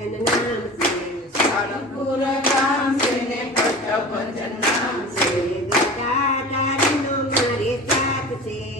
ભજન નામ સે સારંગપુર ગામ સે ને પટ ભજન નામ સે દાદા તારી નો મારે તાપ છે.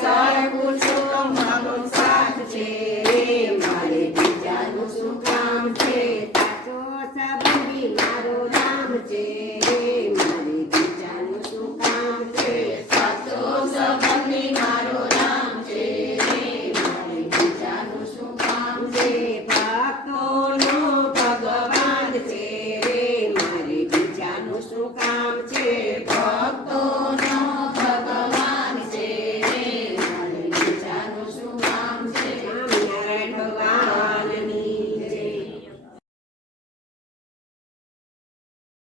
Sargut